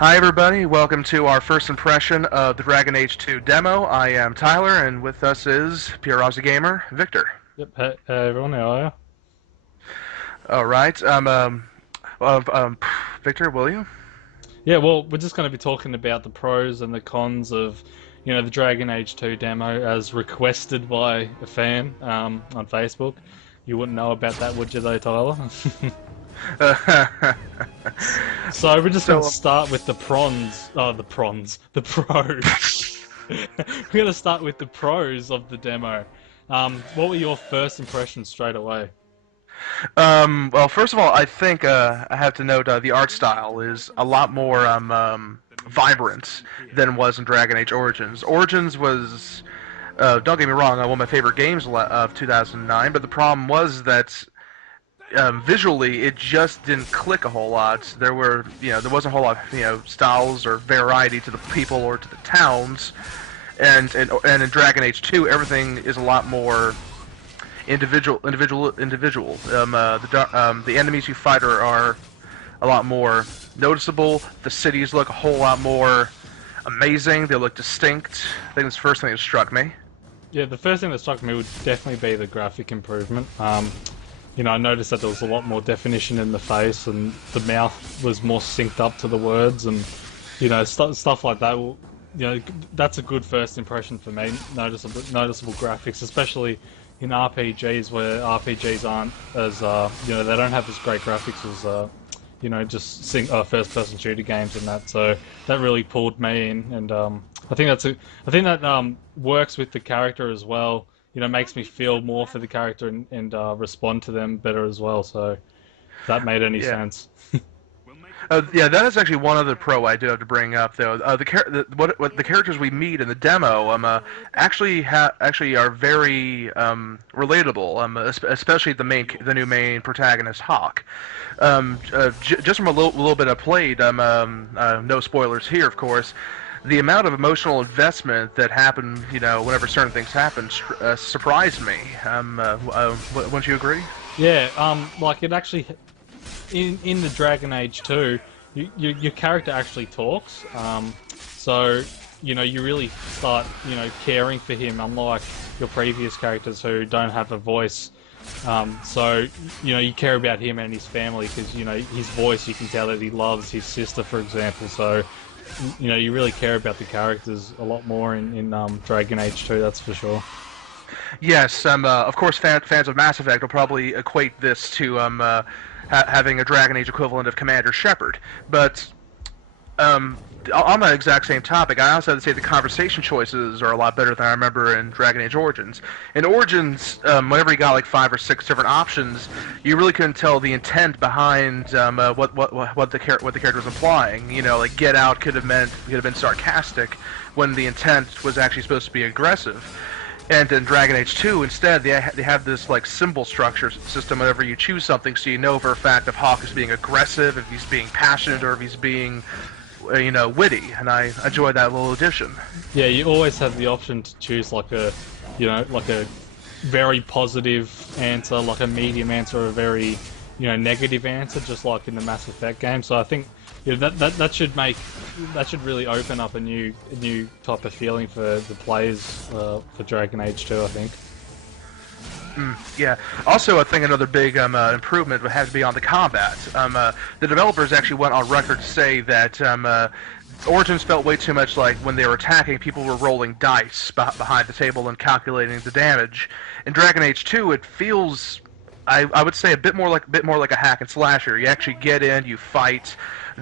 Hi everybody, welcome to our first impression of the Dragon Age 2 demo. I am Tyler, and with us is Pure Aussie Gamer, Victor. Yep. Hey, everyone, how are Alright, Victor, will you? you? Yeah, well, we're just going to be talking about the pros and the cons of, the Dragon Age 2 demo as requested by a fan on Facebook. You wouldn't know about that, would you, though, Tyler? So we're just going to so, start with the pros. Oh, the pros. We're going to start with the pros of the demo. What were your first impressions straight away? well, first of all, I think I have to note the art style is a lot more vibrant than was in Dragon Age Origins. Origins was, don't get me wrong, one of my favorite games of 2009, but the problem was that visually, it just didn't click a whole lot. There wasn't a whole lot of, styles or variety to the people or to the towns. And in Dragon Age 2, everything is a lot more individual. The enemies you fight are a lot more noticeable. The cities look a whole lot more amazing. They look distinct. I think that's the first thing that struck me. Yeah, the first thing that struck me would definitely be the graphic improvement. I noticed that there was a lot more definition in the face, and the mouth was more synced up to the words, and stuff like that. That's a good first impression for me. Noticeable graphics, especially in RPGs where RPGs aren't as they don't have as great graphics as first-person shooter games and that. So that really pulled me in, and I think that works with the character as well. Makes me feel more for the character and respond to them better as well. So, if that made any Yeah. sense. Yeah, that is actually one other pro I do have to bring up, though. What the characters we meet in the demo, actually are very relatable. Especially the new main protagonist, Hawk. Just from a little bit I played, no spoilers here, of course. The amount of emotional investment that happened, whenever certain things happened, surprised me. Wouldn't you agree? Yeah, like it actually in the Dragon Age 2, your character actually talks. So you really start caring for him, unlike your previous characters who don't have a voice. So you care about him and his family because his voice. You can tell that he loves his sister, for example. So you really care about the characters a lot more in Dragon Age 2. That's for sure. Yes, of course, fans of Mass Effect will probably equate this to having a Dragon Age equivalent of Commander Shepard. But on that exact same topic, I also have to say the conversation choices are a lot better than I remember in Dragon Age Origins. In Origins, whenever you got like 5 or 6 different options, you really couldn't tell the intent behind what the character was implying. Like get out could have been sarcastic, when the intent was actually supposed to be aggressive. And in Dragon Age 2, instead, they have this like symbol structure system whenever you choose something, so you know for a fact if Hawk is being aggressive, if he's being passionate, or if he's being, witty. And I enjoy that little addition. Yeah, you always have the option to choose like a very positive answer, like a medium answer, or a very, negative answer, just like in the Mass Effect game. So I think that should really open up a new type of feeling for the players for Dragon Age 2, I think. Yeah. Also, I think another big improvement would have to be on the combat. The developers actually went on record to say that Origins felt way too much like when they were attacking, people were rolling dice behind the table and calculating the damage. In Dragon Age 2, it feels, I would say, a bit more like a hack and slasher. You actually get in, you fight.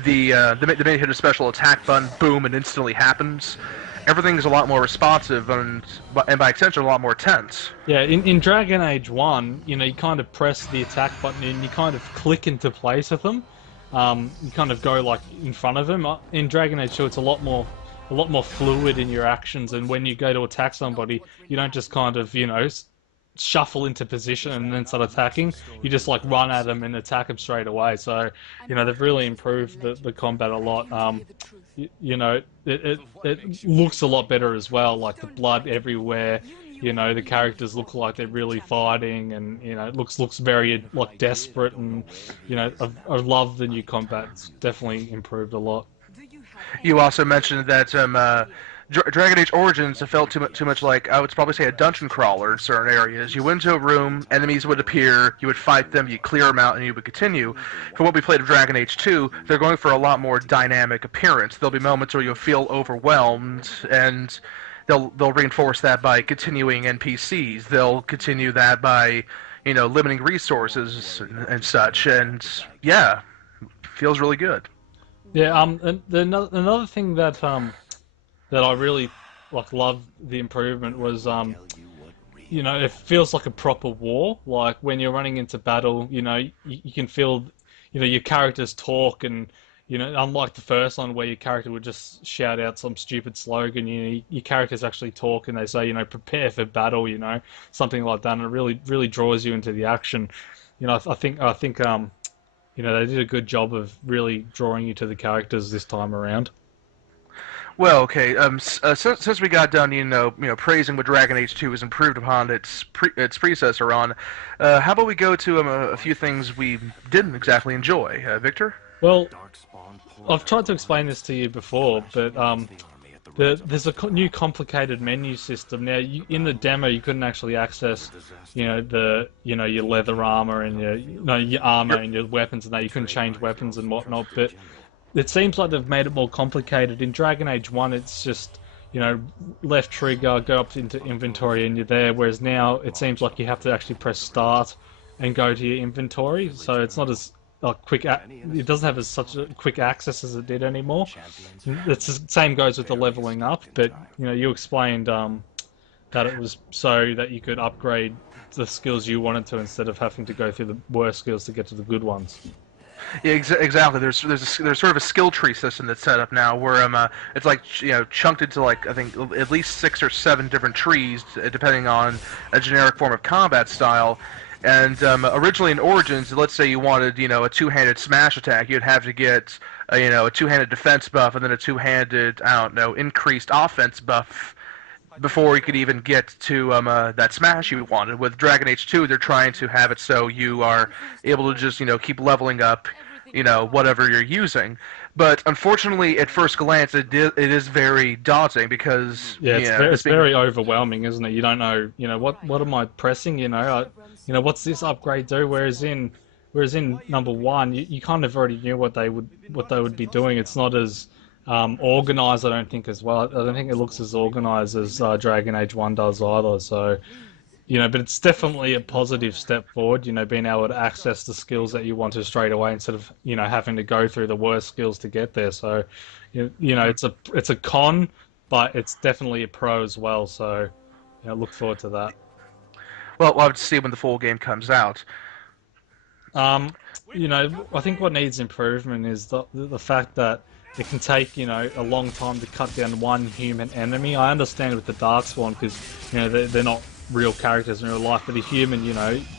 The minute you hit a special attack button, boom, it instantly happens. Everything's a lot more responsive and by extension, a lot more tense. Yeah, in Dragon Age 1, you kind of press the attack button and you kind of click into place with them. You kind of go like in front of them. In Dragon Age 2, it's a lot more fluid in your actions, and when you go to attack somebody, you don't just kind of, shuffle into position and then start attacking. You just like run at them and attack them straight away. So, they've really improved the combat a lot. It looks a lot better as well. Like the blood everywhere. The characters look like they're really fighting, and it looks very like desperate. And I love the new combat. It's definitely improved a lot. You also mentioned that Dragon Age Origins felt too much like, I would probably say, a dungeon crawler in certain areas. You went into a room, enemies would appear, you would fight them, you clear them out, and you would continue. From what we played of Dragon Age 2, they're going for a lot more dynamic appearance. There'll be moments where you'll feel overwhelmed, and they'll reinforce that by continuing NPCs. They'll continue that by limiting resources and such. And yeah, feels really good. Yeah. And another thing that that I really love the improvement was it feels like a proper war. Like when you're running into battle, you can feel your characters talk, and unlike the first one where your character would just shout out some stupid slogan, your characters actually talk and they say, prepare for battle, something like that, and it really draws you into the action. I think they did a good job of really drawing you to the characters this time around. Well, okay. Since we got done, praising what Dragon Age 2 has improved upon its predecessor on, how about we go to a few things we didn't exactly enjoy, Victor? Well, I've tried to explain this to you before, but there's a new complicated menu system now. In the demo, you couldn't actually access, your leather armor and your armor and your weapons and that. You couldn't change weapons and whatnot, but it seems like they've made it more complicated. In Dragon Age 1, it's just, left trigger, go up into inventory, and you're there. Whereas now, it seems like you have to actually press start and go to your inventory. So it's not as quick. It doesn't have such a quick access as it did anymore. It's the same goes with the leveling up. But you explained that it was so that you could upgrade the skills you wanted to instead of having to go through the worst skills to get to the good ones. Yeah, exactly. There's sort of a skill tree system that's set up now where it's like chunked into like I think at least 6 or 7 different trees depending on a generic form of combat style. And originally in Origins, let's say you wanted a two-handed smash attack, you'd have to get a two-handed defense buff and then a two-handed increased offense buff before you could even get to that smash you wanted. With Dragon Age 2, they're trying to have it so you are able to just keep leveling up, whatever you're using. But unfortunately, at first glance, it is very daunting because yeah, it's very overwhelming, isn't it? You don't know, what am I pressing? What's this upgrade do? Whereas in number one, you kind of already knew what they would be doing. It's not as organized, I don't think, as well. I don't think it looks as organized as Dragon Age 1 does either. So, but it's definitely a positive step forward, being able to access the skills that you wanted straight away instead of, having to go through the worst skills to get there. So, it's a con, but it's definitely a pro as well. So, look forward to that. Well, we'll have to see when the full game comes out. I think what needs improvement is the fact that it can take, a long time to cut down one human enemy. I understand with the Darkspawn because, they're not real characters in real life, but a human,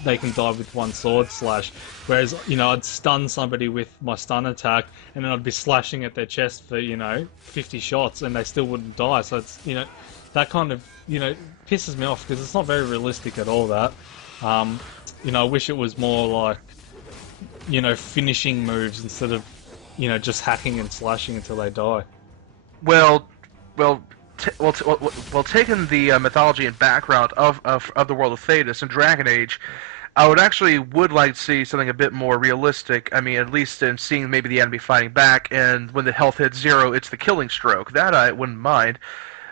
they can die with one sword slash. Whereas, I'd stun somebody with my stun attack, and then I'd be slashing at their chest for, 50 shots, and they still wouldn't die. So it's, that kind of, pisses me off because it's not very realistic at all, that. I wish it was more like, finishing moves instead of, just hacking and slashing until they die. Well, taking the mythology and background of the world of Thetis and Dragon Age, I would like to see something a bit more realistic. I mean, at least in seeing maybe the enemy fighting back, and when the health hits 0, it's the killing stroke. That I wouldn't mind.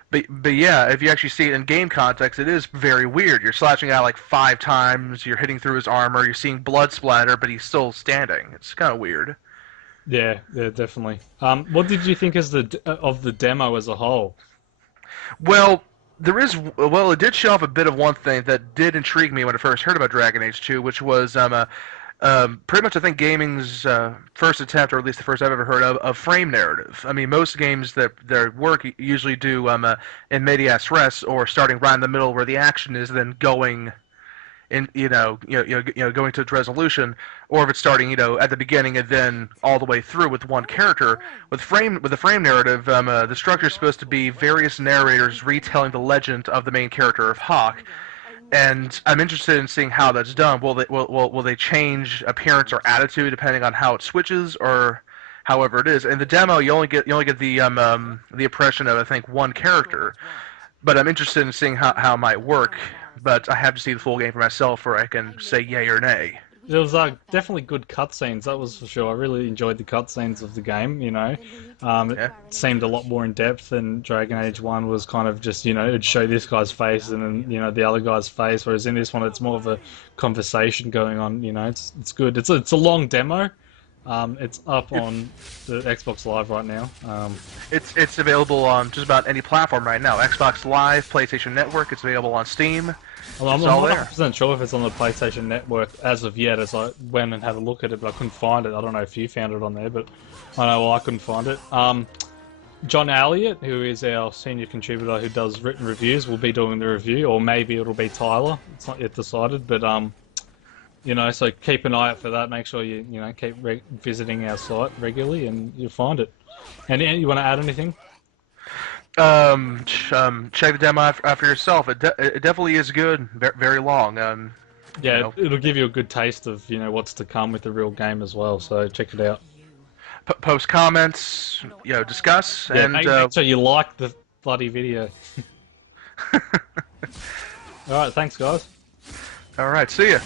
But yeah, if you actually see it in game context, it is very weird. You're slashing out like 5 times, you're hitting through his armor, you're seeing blood splatter, but he's still standing. It's kind of weird. Yeah, definitely. What did you think of the demo as a whole? Well, it did show off a bit of one thing that did intrigue me when I first heard about Dragon Age 2, which was pretty much I think gaming's first attempt, or at least the first I've ever heard of frame narrative. I mean, most games that their work usually do in medias res, or starting right in the middle where the action is, then going in, going to its resolution, or if it's starting, at the beginning and then all the way through with one character. With the frame narrative, the structure is supposed to be various narrators retelling the legend of the main character of Hawk, and I'm interested in seeing how that's done. Will they change appearance or attitude depending on how it switches, or however it is. In the demo, you only get the impression of I think one character, but I'm interested in seeing how it might work. But I have to see the full game for myself, where I can say yay or nay. There was definitely good cutscenes, that was for sure. I really enjoyed the cutscenes of the game, you know. It Yeah. seemed a lot more in depth than Dragon Age 1 was kind of just, you know, it'd show this guy's face and then, you know, the other guy's face, whereas in this one it's more of a conversation going on, you know. It's good. It's a long demo. It's up on the Xbox Live right now. It's available on just about any platform right now. Xbox Live, PlayStation Network. It's available on Steam. Well, I'm It's all not there. 100% sure if it's on the PlayStation Network as of yet, as I went and had a look at it, but I couldn't find it. I don't know if you found it on there, but I know I couldn't find it. John Elliott, who is our senior contributor who does written reviews, will be doing the review, or maybe it'll be Tyler. It's not yet decided, but you know, so keep an eye out for that. Make sure you know keep visiting our site regularly, and you'll find it. And you want to add anything? Check the demo out for yourself. It definitely is good. Very long. Yeah, you know, it'll give you a good taste of what's to come with the real game as well. So check it out. post comments. Discuss Yeah, and. make sure you like the bloody video. All right, thanks guys. All right. See ya.